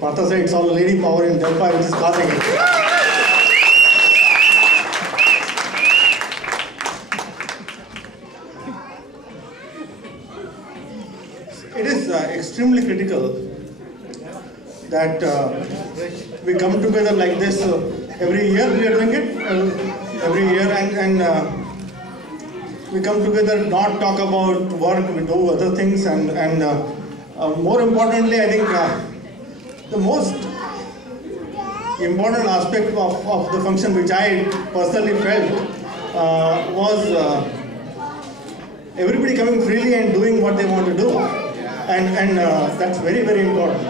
Partha said it's all lady power in Delphi which is causing it. It is extremely critical that we come together like this every year. We are doing it every year, and we come together, not talk about work, we do other things, and more importantly, I think the most important aspect of the function which I personally felt was everybody coming freely and doing what they want to do, and that's very, very important.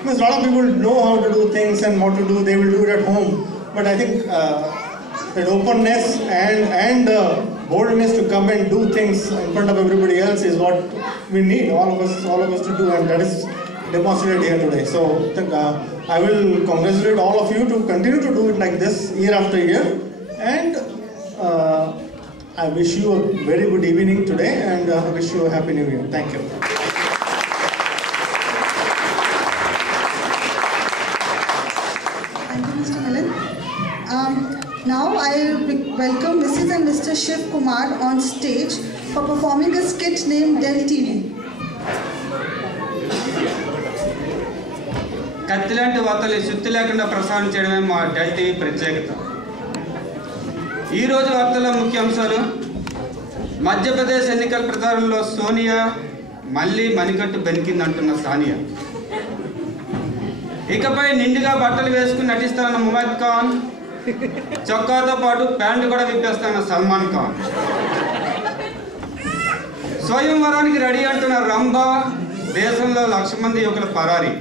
Because a lot of people know how to do things and what to do, they will do it at home, but I think that openness and boldness to come and do things in front of everybody else is what we need, all of us to do, and that is demonstrated here today. So I will congratulate all of you to continue to do it like this year after year, and I wish you a very good evening today, and I wish you a happy new year. Thank you. Thank you, Mr. Milind. Now I welcome Mrs. and Mr. Shiv Kumar on stage for performing a skit named Del TV. కత్తిలాంటి వార్తలు శుద్ధి లేకుండా ప్రసారం చేయడమే మా del TV ప్రత్యేకత. ఈరోజు వార్తల ముఖ్య అంశాలు: మధ్యప్రదేశ్ ఎన్నికల ప్రచారంలో సోనియా మళ్ళీ మణికట్టు బెనికిందంటున్న సానియా, ఇకపై నిండుగా బట్టలు వేసుకుని నటిస్తానన్న ముమైద్ ఖాన్, చొక్కాతో పాటు ప్యాంటు కూడా విప్పేస్తానన్న సల్మాన్ ఖాన్, స్వయంవరానికి రెడీ అంటున్న రంభా, దేశంలో 1,00,000 మంది యువకుల పరారి,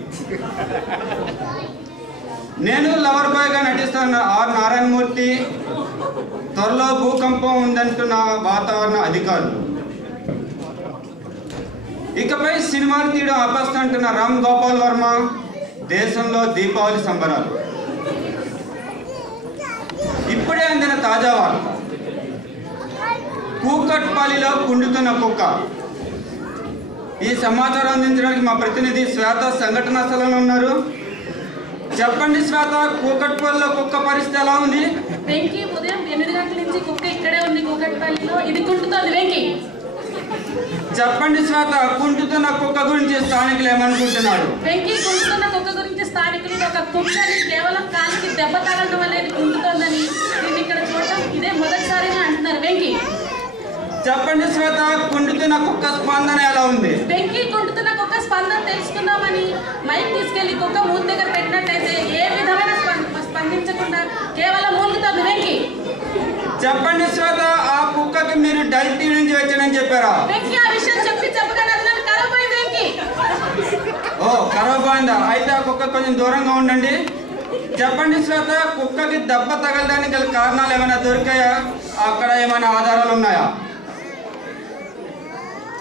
నేను లవర్ బాయ్గా నటిస్తున్న ఆర్ నారాయణమూర్తి, త్వరలో భూకంపం ఉందంటున్న వాతావరణ అధికారులు, ఇకపై సినిమాలు తీయడం ఆపేస్తంటున్న రామ్ గోపాల్ వర్మ, దేశంలో దీపావళి సంబరాలు. ఇప్పుడే అందిన తాజా వార్త: కూకట్పల్లిలో కుండుతున్న కుక్క. ఈ సమాచారం అందించడానికి మా ప్రతినిధి శ్వేత సంఘటనా స్థలంలో ఉన్నారు. చెప్పండి శ్వేత, కూకట్పల్లిలో కుక్క పరిస్థితి ఎలా ఉంది? వెంకీ, ఉదయం 8 గంటల నుంచి కుక్క ఇక్కడే ఉంది కూకట్పల్లిలో, ఇది కుంటుతోంది. వెంకీ, చెప్పండి శ్వేత, కుంటుతున్న కుక్క గురించి స్థానికులు ఏమనుకుంటున్నారు? వెంకీ, కుంటుతున్న కుక్క గురించి స్థానికులు ఒక కుక్కని కేవలం కాలికి దెబ్బ తగలడం వల్ల ఇది కుంటుతోందని, దీన్ని ఇక్కడ చూడటం ఇదే మొదటిసారిగా అంటున్నారు. వెంకీ, చెప్పండి శ్వేత, కుంటుతున్న కుక్క స్పందన ఎలా ఉంది? వెంకీ, కుంటుతున్న కుక్క స్పందన తెలుసుకుందామని మైక్ తీసుకెళ్లి కుక్క మూతి దగ్గర పెట్టినట్టయితే ఏ విధమైన స్పందించకుండా కేవలం మూలుగుతోంది. వెంకీ, చెప్పండి శ్వేత, ఆ కుక్కకి మీరు డెల్ టీవీ నుంచి వచ్చానని చెప్పారా? వెంకీ, ఆ విషయం చెప్పగానే అది నన్ను కరవపోయింది. వెంకీ, ఓ కరవపోయిందా? అయితే ఆ కుక్క కొంచెం దూరంగా ఉండండి. చెప్పండి శ్వేత, కుక్కకి దెబ్బ తగలడానికి గల కారణాలు ఏమైనా దొరికాయా? అక్కడ ఏమైనా ఆధారాలు ఉన్నాయా?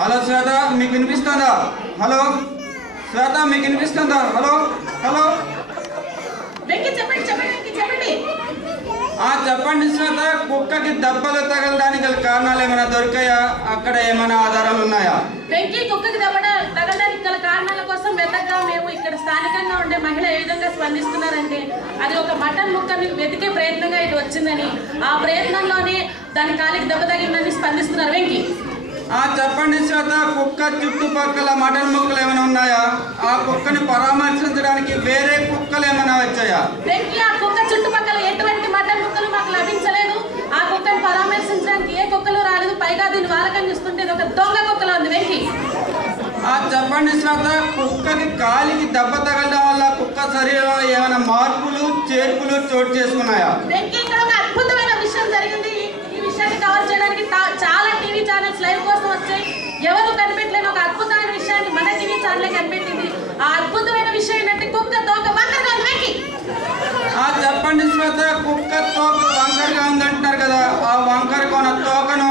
హలో శ్వేత, మీకు వినిపిస్తుందా? హలో శ్వేత, మీకు వినిపిస్తుందా? హలో హలో వెంకీ, చెప్పండి చెప్పండి చెప్పండి. చెప్పండి శ్వేత, కుక్కకి దెబ్బలు తగలడానికి గల కారణాలు ఏమైనా దొరికాయా? అక్కడ ఏమైనా ఆధారాలు ఉన్నాయా? వెంకీ, కుక్కకి తగలడానికి గల కారణాల కోసం వెతకగా మేము ఇక్కడ స్థానికంగా ఉండే మహిళ ఏ విధంగా స్పందిస్తున్నారంటే, అది ఒక మటన్ ముక్కని వెతికే ప్రయత్నంగా ఇటు వచ్చిందని, ఆ ప్రయత్నంలోనే దాని కాలికి దెబ్బ తగిలిందని స్పందిస్తున్నారు. వెంకీ, చెప్పండి శ్వేత, కుక్క చుట్టుపక్కల మటన్ ముక్కలు ఏమైనా ఉన్నాయా? ఆ కుక్కని పరామర్శించడానికి వేరే కుక్కలు ఏమైనా వచ్చాయా? వెంకీ, ఆ కుక్క చుట్టుపక్కల ఎటువంటి మటన్ ముక్కలు మాకు లభించలేదు. ఆ కుక్కని పరామర్శించడానికి ఏ కుక్కలు రాలేదు. పైగా దీని వాలకం చూస్తుంటే ఒక దొంగ కుక్కలో ఉంది. వెంకీ, చెప్పండి శ్వేత, కుక్కకి కాలికి దెబ్బ తగలడం వల్ల కుక్క శరీరంలో ఏమైనా మార్పులు చేర్పులు చోటు చేసుకున్నాయా? వెంకీ, ఇక్కడ ఒక అద్భుతమైన విషయం జరిగింది. ఈ విషయాన్ని కవర్ చేయడానికి చాలా టీవీ ఛానల్స్ లైవ్ కోసం వచ్చాయి. ఎవరు కనిపెట్టలేని ఒక అద్భుతమైన విషయాన్ని మన టీవీ ఛానలే కనిపెట్టింది. ఆ అద్భుతమైన విషయం ఏంటంటే కుక్క తోక వంకరగా ఉంది. వెంకీ, చెప్పండి శ్వేత, కుక్క తోక వంకరగా ఉందంటున్నారు కదా, ఆ వంకర కొన తోకను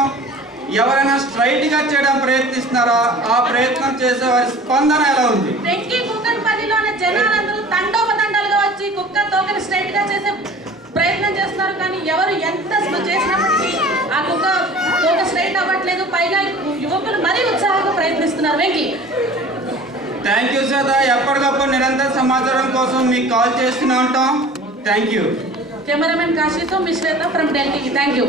ఎవరైనా స్ట్రైట్ గా చేయడం ప్రయత్నిస్తున్నారా? ఆ ప్రయత్నం చేసే వారి స్పందన ఎలా ఉంది? వెంకీ, కూకట్పల్లిలోని జనాలందరూ తండోపతండాలుగా వచ్చి కుక్క తోకని స్ట్రైట్ గా చేసే ప్రయత్నం చేస్తున్నారు. కానీ ఎవరు ఎంత చేసినప్పటికీ ఆ కుక్క తోక స్ట్రైట్ అవ్వట్లేదు. పైగా యువకులు మరీ ఉత్సాహంగా ప్రయత్నిస్తున్నారు. వెంకీ, థ్యాంక్ యూ సదా. ఎప్పటికప్పుడు నిరంతర సమాచారం కోసం మీకు కాల్ చేస్తూనే ఉంటాం. Thank you. కెమెరామెన్ కాశీతో మీ Shweta from Dell TV. Thank you.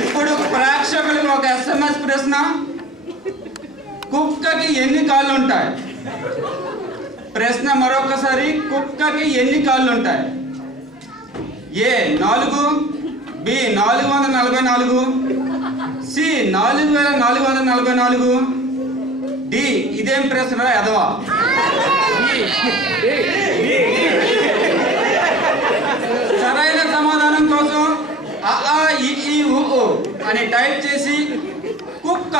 ఇప్పుడు ప్రేక్షకులకు ఒక SMS ప్రశ్న. కుక్కకి ఎన్ని కాళ్ళు ఉంటాయి? ప్రశ్న మరొకసారి, కుక్కకి ఎన్ని కాళ్ళు ఉంటాయి? ఏ 4, బి 444, సి 4444, డి ఇదేం ప్రశ్న ఎదవా? సరైన సమాధానం కోసం అ ఇ ఈ ఉ అని టైప్ చేసి కుక్క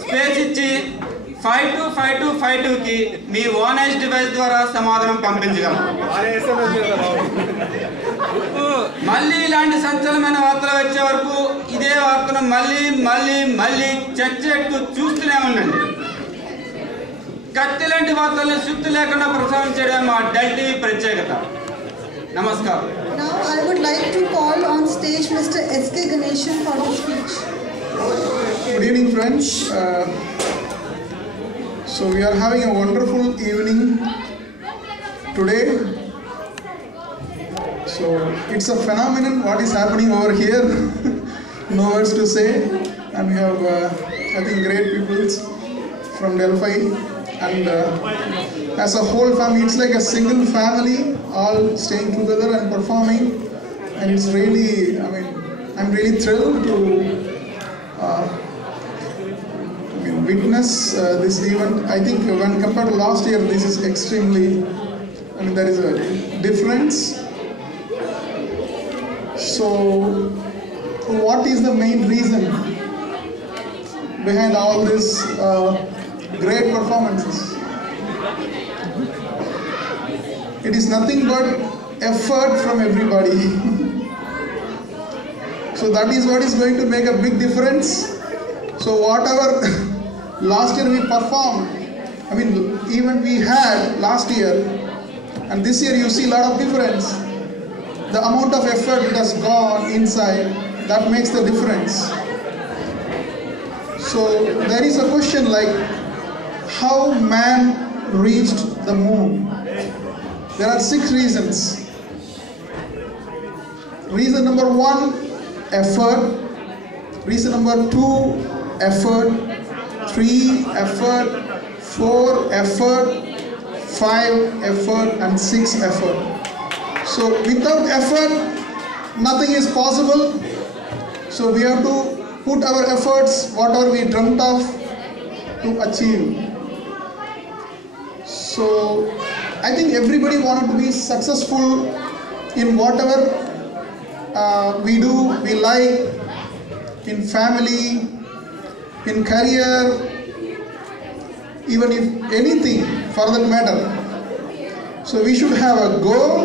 స్పేస్ ఇచ్చి 525252కి మీ ఓనైజ్ డివైస్ ద్వారా సమాధానం పంపించగలరు. మళ్ళీ ఇలాంటి సంచలనమైన వార్తలు వచ్చే వరకు ఇదే వార్తను మళ్ళీ మళ్ళీ మళ్ళీ చర్చకు చూస్తూనే ఉండండి. కత్తి లాంటి వార్తలను శుద్ధి లేకుండా ప్రసారం చేయడం మా డెల్ టీవీ ప్రత్యేకత. నమస్కారం. Now I would like to call on stage Mr. S.K. Ganeshan for his speech. Good evening, friends. So we are having a wonderful evening today. So it's a phenomenon what is happening over here. No words to say. And we have, I think, great people from Delphi. And as a whole family, it's like a single family, all staying together and performing. And it's really, I mean, I'm really thrilled to witness this event. I think when compared to last year, this is extremely, I mean, there is a difference. So, what is the main reason behind all this great performances? It is nothing but effort from everybody. So that is what is going to make a big difference. So whatever last year we performed, I mean, even we had last year, and this year you see a lot of difference. The amount of effort that has gone inside, that makes the difference. So there is a question like, how man reached the moon? There are 6 reasons. Reason number 1, effort. Reason number 2, effort. 3, effort. 4, effort. 5, effort. And 6, effort. So without effort, nothing is possible. So we have to put our efforts, whatever we dreamt of, to achieve. So I think everybody wanted to be successful in whatever we do, we like, in family, in career, even if anything for that matter. So we should have a goal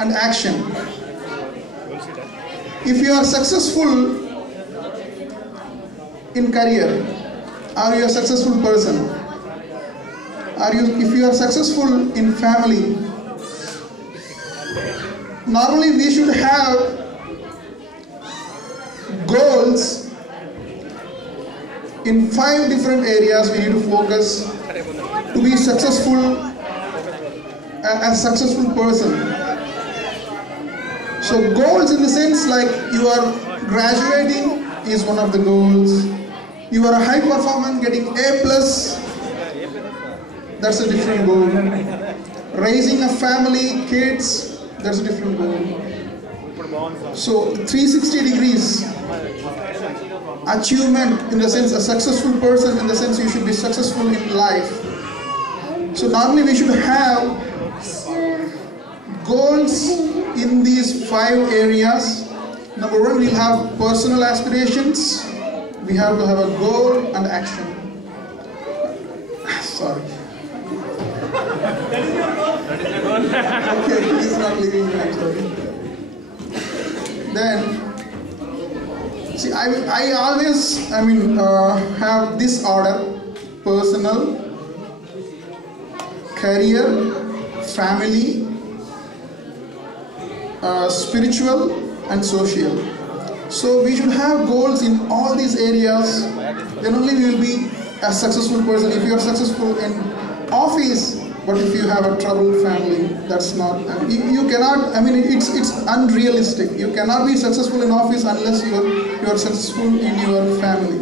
and action. If you are successful in career, are you a successful person? If you are successful in family, normally we should have goals in 5 different areas we need to focus to be successful as a successful person. So goals in the sense like you are graduating is one of the goals. You are a high performer getting A+, that's a different goal. Raising a family, kids, that's a different goal. So 360 degrees achievement in the sense a successful person, in the sense you should be successful in life. So normally we should have goals in these 5 areas. Number 1, we'll have personal aspirations. We have to have a goal and action. Sorry. Okay, he's not leaving me actually. Then, see, I always, have this order: personal, career, family, spiritual, and social. So we should have goals in all these areas. Then only we will be a successful person, if you are successful in office, but if you have a troubled family, that's not, you cannot, I mean, it's unrealistic. You cannot be successful in office unless you are successful in your family.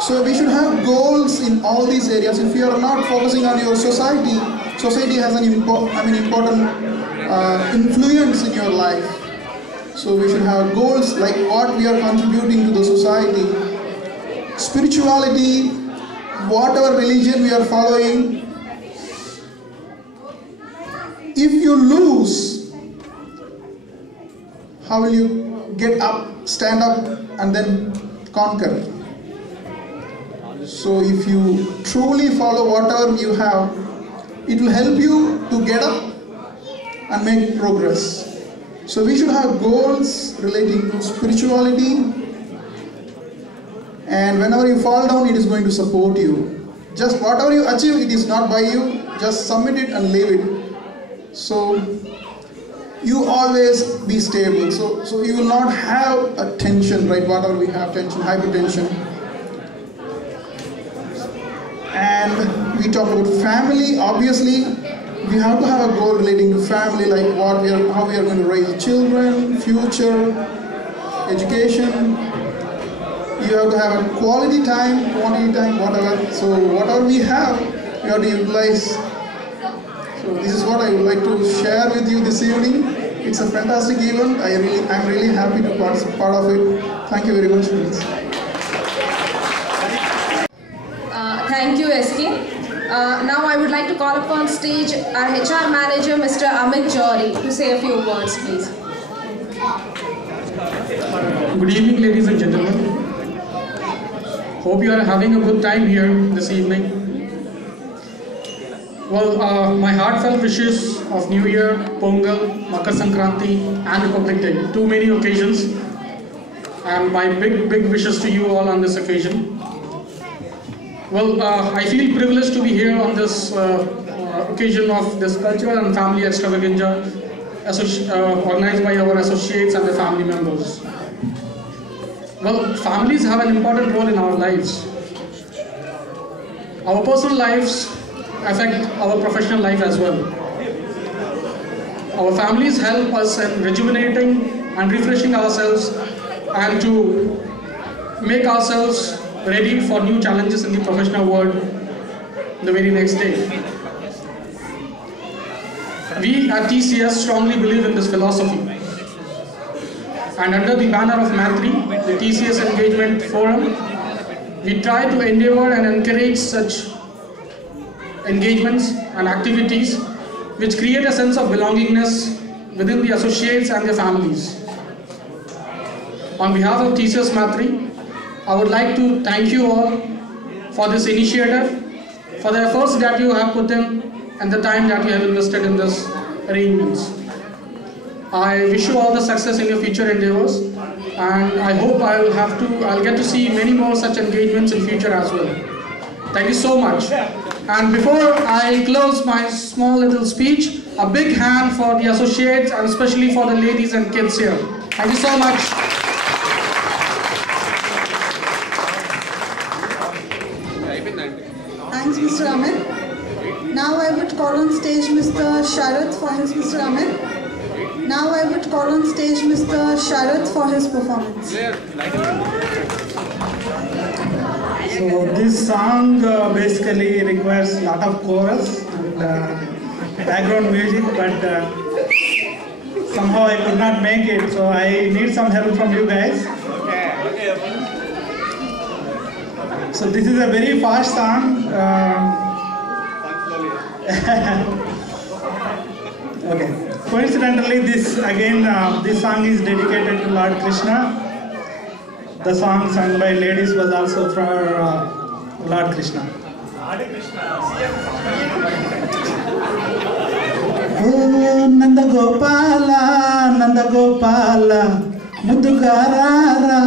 So we should have goals in all these areas. If you are not focusing on your society has an important influence in your life. So we should have goals like what we are contributing to the society. Spirituality, whatever religion we are following, if you lose, how will you get up, stand up, and then conquer? So if you truly follow whatever you have, it will help you to get up and make progress. So we should have goals relating to spirituality, and whenever you fall down, it is going to support you. Just whatever you achieve, it is not by you, just submit it and leave it. So you always be stable. So you will not have a tension, right? Whatever we have, tension, hypertension. And we talk about family. Obviously, we have to have a goal relating to family, like how we are going to raise children, future, education. You have to have a quality time, quantity time, whatever. So whatever we have, we have to utilize. So this is what I would like to share with you this evening. It's a fantastic event. I'm really happy to be part of it. Thank you very much, please. Thank you, SK. Now I would like to call upon stage our HR manager, Mr. Amit Jory, to say a few words, please. Good evening, ladies and gentlemen. Hope you are having a good time here this evening. Well, my heartfelt wishes of New Year, Pongal, Makar Sankranti and Republic Day, too many occasions, and my big wishes to you all on this occasion. Well, I feel privileged to be here on this occasion of this cultural and family extravaganza organized by our associates and their family members. Well, families have an important role in our lives. Our personal lives affect our professional life as well. Our families help us in rejuvenating and refreshing ourselves and to make ourselves ready for new challenges in the professional world the very next day. We at TCS strongly believe in this philosophy. And under the banner of Maitri, the TCS Engagement Forum, we try to endeavor and encourage such engagements and activities which create a sense of belongingness within the associates and their families. On behalf of TCS Maitri, I would like to thank you all for this initiative, for the efforts that you have put in and the time that you have invested in this arrangements. I wish you all the success in your future endeavors, and I hope I'll get to see many more such engagements in future as well. Thank you so much. And before I close my small little speech, a big hand for the associates and especially for the ladies and kids here. Thank you so much. Thanks, Mr. Amit. Now I would call on stage Mr. Sharath for his performance. So this song basically requires a lot of chorus and background music, but somehow I could not make it, so I need some help from you guys. So this is a very fast song. Okay. Coincidentally, this song is dedicated to Lord Krishna. The song sung by ladies was also for Lord Krishna. Oh, Nanda Gopala, Nanda Gopala, Mudugarara,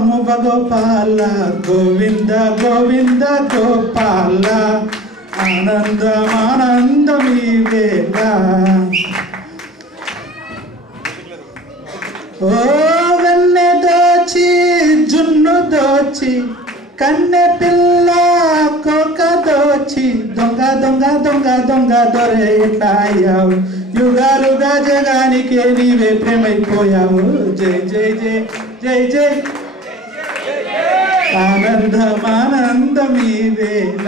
Muba Gopala, Govinda, Govinda Gopala, Ananda, Ananda Vivela. Oh, Venne Dochi, Junnu Dochi, Kanne Pilla, దొంగ దొరే ఎట్లా అయ్యావు యుగాలుగా జగానికే నీవే ప్రేమైపోయావు జై జై జై జై జై ఆనందమానందం ఈ వేళ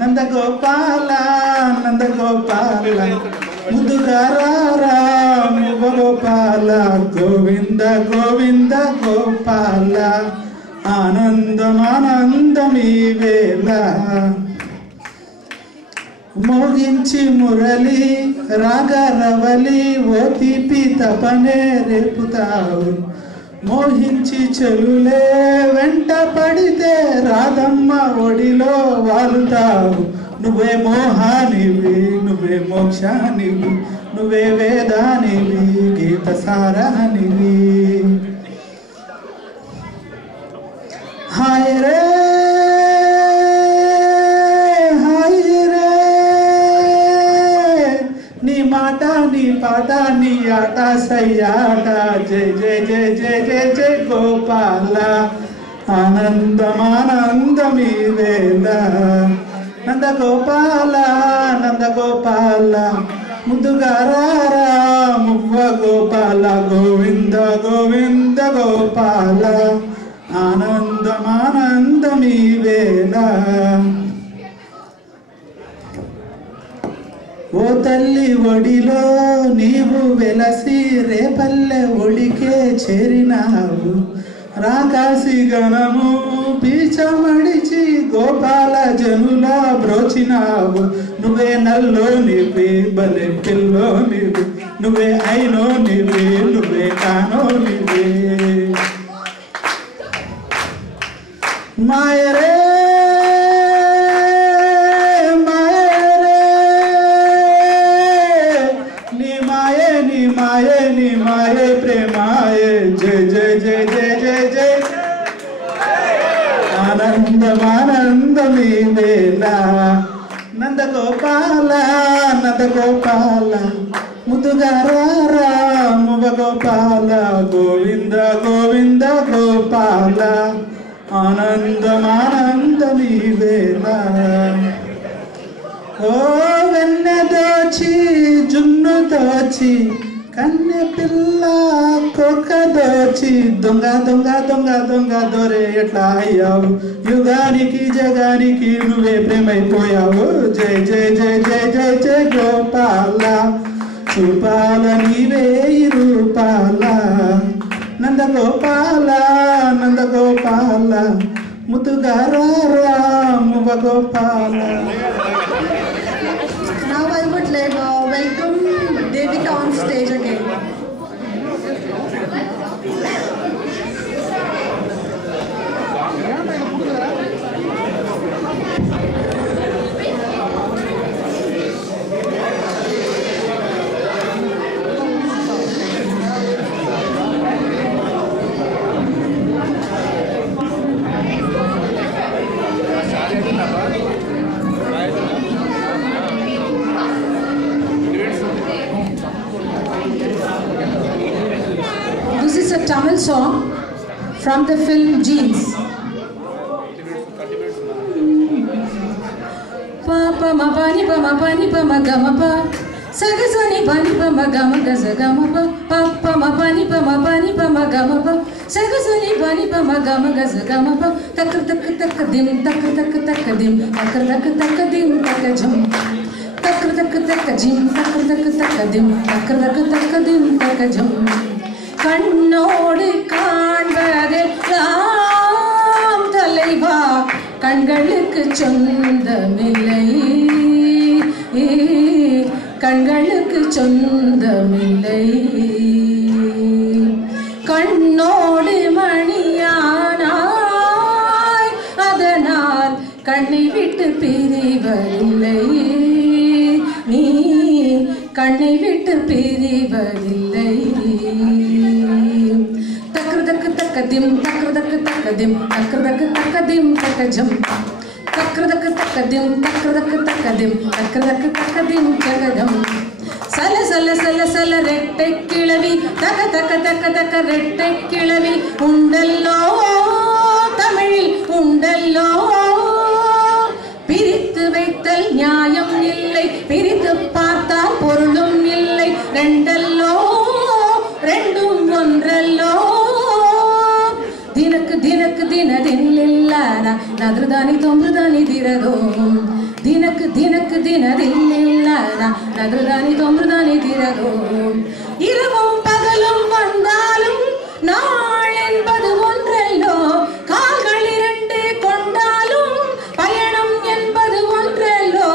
నందగోపాల నందగోపాల ముద్దుగా రామ గోపాల గోవింద గోవింద గోపాల ఆనందమానందం ఈ వేళ మోగించి మురళి రాగరవలి ఓ తీపి తపనే రేపుతావు మోహించి చెలులే వెంట పడితే రాధమ్మ ఒడిలో వాలుతావు నువ్వే మోహానివి నువ్వే మోక్షానివి నువ్వే వేదానివి గీత సారానివి హాయ్ రే హాయ్ రే నీ మాట నీ పాట నీ ఆట సయ్యాట జై జై జై జై జై జై గోపాల ఆనందమానందమీ వేళ నందగోపాల నందగోపాల ముద్దుగా రారా మువ్వ గోపాల గోవింద గోవింద గోపాల ఆనందమానందమీ వేళ ఓ తల్లి ఒడిలో నీవు వెలసి రేపల్లె ఒడికే చేరినావు రాకాసి గణము పీచమడిచి గోపాల జనుల బ్రోచినావు నువ్వే నల్లో నివి బలే పిల్లో నివి నువ్వే అయినో నివి నువ్వే కానో నివి మాయరే మాయరే నీ మాయే నీ మాయే నీ మాయే ప్రేమాయే జయ జయ జయ జయ జయ జయ ఆనందమానందమీ వేళ నందగోపాల నందగోపాల ముద్దుగా రారా మువ్వ గోపాల గోవింద గోవింద గోపాల ఆనందమానందమీ వేళ ఓ వెన్న దోచి జున్ను దోచి కన్నె పిల్ల కొక్క దోచి దొంగ దొంగ దొంగ దొంగ దొరే ఎట్లా అయ్యావు యుగానికి జగానికి నువ్వే ప్రేమైపోయావు జై జై జై జై జై జై గోపాల చూపాల నీవే రూపాల నందగోపాల నందగోపాల ముద్దుగా రారా మువ్వ Gopala Now I would like welcome Devika on stage again. This is a Tamil song from the film Jeans. Pa pa ma pa ni pa ma ga ma pa sa ga sa ni pa ga ma ga sa ga ma pa pa ma pa ni pa ma ga ma pa sa ga sa ni pa ga ma ga sa ga ma pa tak tak tak dim tak tak tak dim tak tak tak dim tak jam tak tak tak jim tak tak tak dim tak tak tak dim tak jam கண்ணோடு காண்பதெல்லாம் தலைவா கண்களுக்கு சொந்தமில்லை கண்களுக்கு சொந்தமில்லை கண்ணோடு மணியானாய் அதனால் கண்ணை விட்டு பிரிவதில்லை நீ கண்ணை விட்டு பிரிவதில்லை dim takrak takadim takrak takadim takajam takrak takadim takrak takadim takrak takadim takajam sala sala sala sala rette kilavi taka taka taka taka rette kilavi undallo tamil undallo pirit பிரித்து வைத்தல் நியாயம் இல்லை, பிரித்து பார்த்தால் பொருளும் இல்லை. ரெண்டல்லோ ரெண்டும் ஒன்றல்லோ, ದಿನಕ್ಕೆ ದಿನಕ್ಕೆ ದಿನದಿಲ್ಲ ನದ್ರದಾನಿ ತೊಂದ್ರದಾನಿ ದಿರದೋ, ದಿನಕ್ಕೆ ದಿನಕ್ಕೆ ದಿನದಿಲ್ಲ ನದ್ರದಾನಿ ತೊಂದ್ರದಾನಿ ದಿರದೋ. இரவும் பகலும் வந்தாலும் நாள் என்பது ஒன்றல்லோ, கால்கள் இரண்டு கொண்டாலும் பயணம் என்பது ஒன்றல்லோ.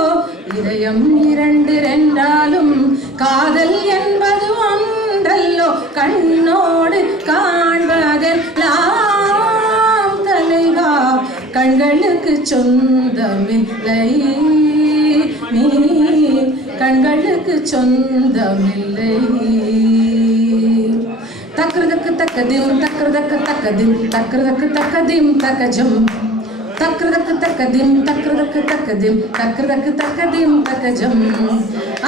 இதயம் இரண்டு ரெண்டாலும் காதல் என்பது ஒன்றல்லோ. கண்ணோடு காண்பதெல்லாம் தலைவா கண்களுக்கு சொந்தமில்லை, நீ கண்களுக்கு சொந்தமில்லை. தக்ரதக்கு தக்கதிம் தக்ரதக்கு தக்கதிம் தக்ரதக்கு தக்கதிம் தக்கஜம், தக்ரதக்கு தக்கதிம் தக்ரதக்கு தக்கதிம் தக்ரதக்கு தக்கதிம் தக்கஜம்.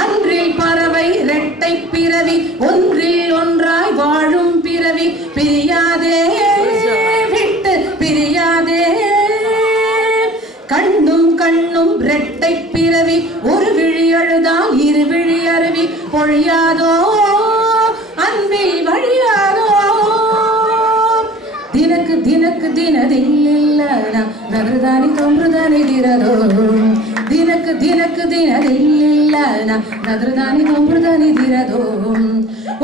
அன்றில் பறவை இரட்டை பிறவி, ஒன்றில் ஒன்றாய் வாழும் பிறவி. பிரியாதே விட்டு பிரியாதே, கண்ணும் கண்ணும் இரட்டை பிறவி. ஒரு விழி அழுதால் இரு விழி அருவி பொழியாதோ, அன்பில் வழியாதோ. ದಿನಕ್ಕೆ ದಿನಕ್ಕೆ ದಿನದಿಲ್ಲ ನಗರದಾನಿ ತೊಂದ್ರದಾನಿ ದಿರದೋ, ದಿನಕ್ಕೆ ದಿನಕ್ಕೆ ದಿನದಿಲ್ಲ நகரதானி தொங்குதானி திரதோ.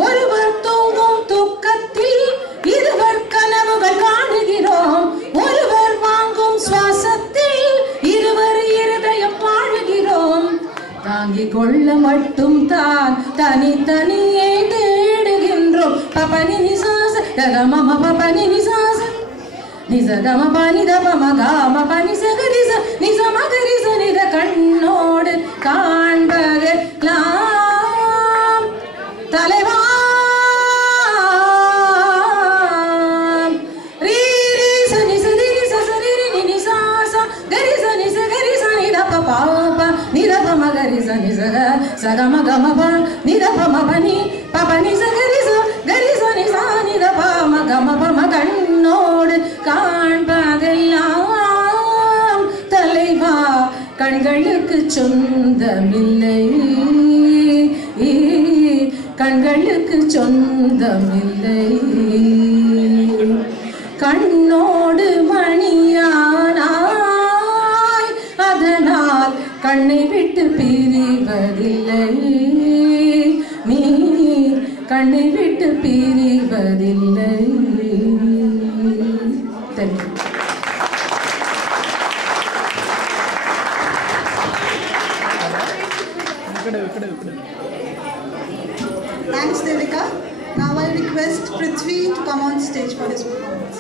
ஒருவர் தூங்கும் தூக்கத்தில் இருவர் கனவுகள் காணுகிறோம், ஒருவர் வாங்கும் சுவாசத்தில் இருவர் இருதயம் வாழுகிறோம். தாங்கிக் கொள்ள மட்டும் தான் தனித்தனியே தேடுகின்றோம். பபனி நிசாச ககமம பபனி நிசாச நிச கம பனி த பம கம பனி சகரிச நிச மகரிச நித. கண்ணோடு காண்பதெல்லாம் தலைவா ரீ ரீ ச நிச ரி ரி ச ச ரி ரி நி நி சா சா கரி ச நி ச கரி ச நி த ப ப ப நி த ப ம கரி ச நி ச க ச க ம க ம ப நி த ப ம ப நி ப ப நி ச கரி ச நி சா நி த ப ம க ம ப ம. கண்ணோடு காண்பதெல்லாம் தலைவா கண்களுக்கு சொந்தமில்லை, கண்களுக்கு சொந்தமில்லை. கண்ணோடு மணியானாய், அதனால் கண்ணை விட்டு பிரிவதில்லை, நீ கண்ணை விட்டு பிரிவதில்லை. Thanks, Devika. Now I request Prithvi to come on stage for his performance.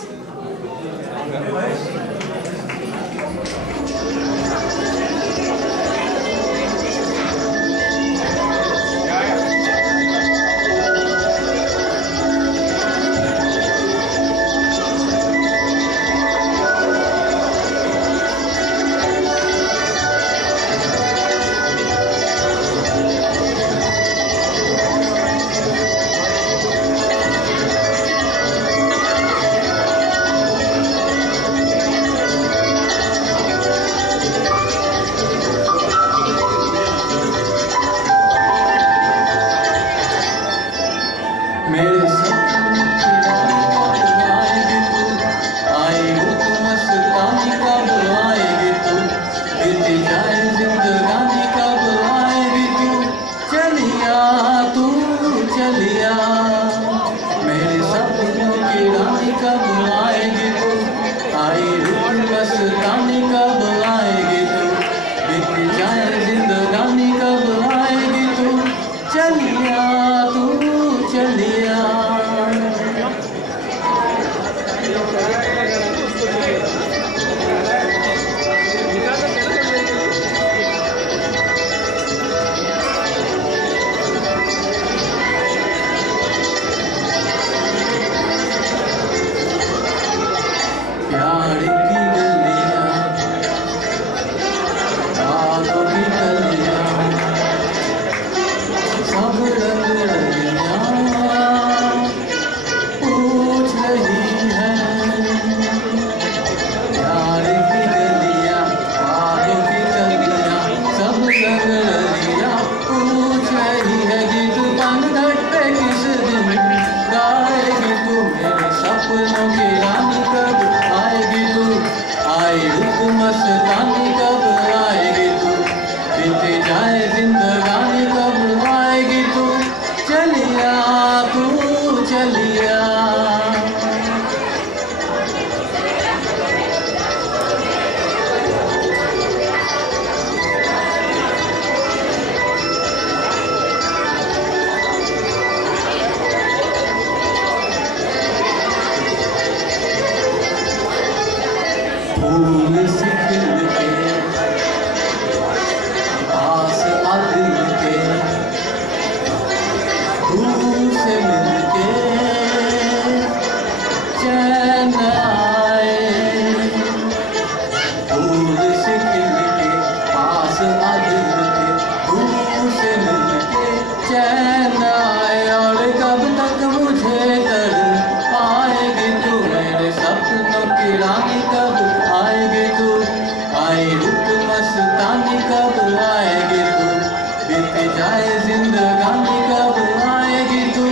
जाए जिंदगानी कब आएगी तू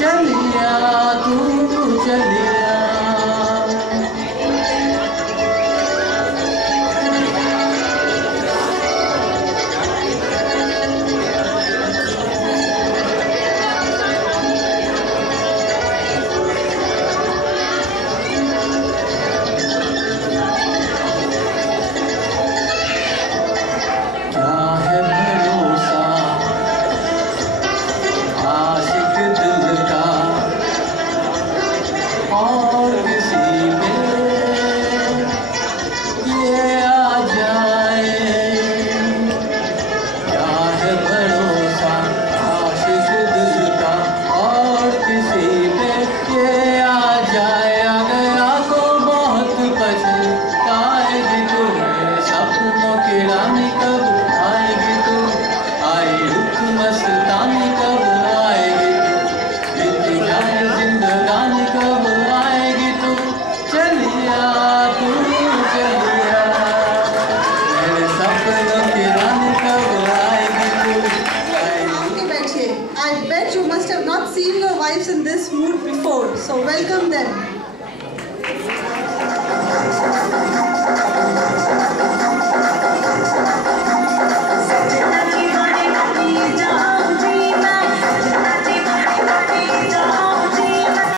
चलिया तू चलिया I bet you must have not seen your wives in this mood before, so welcome them.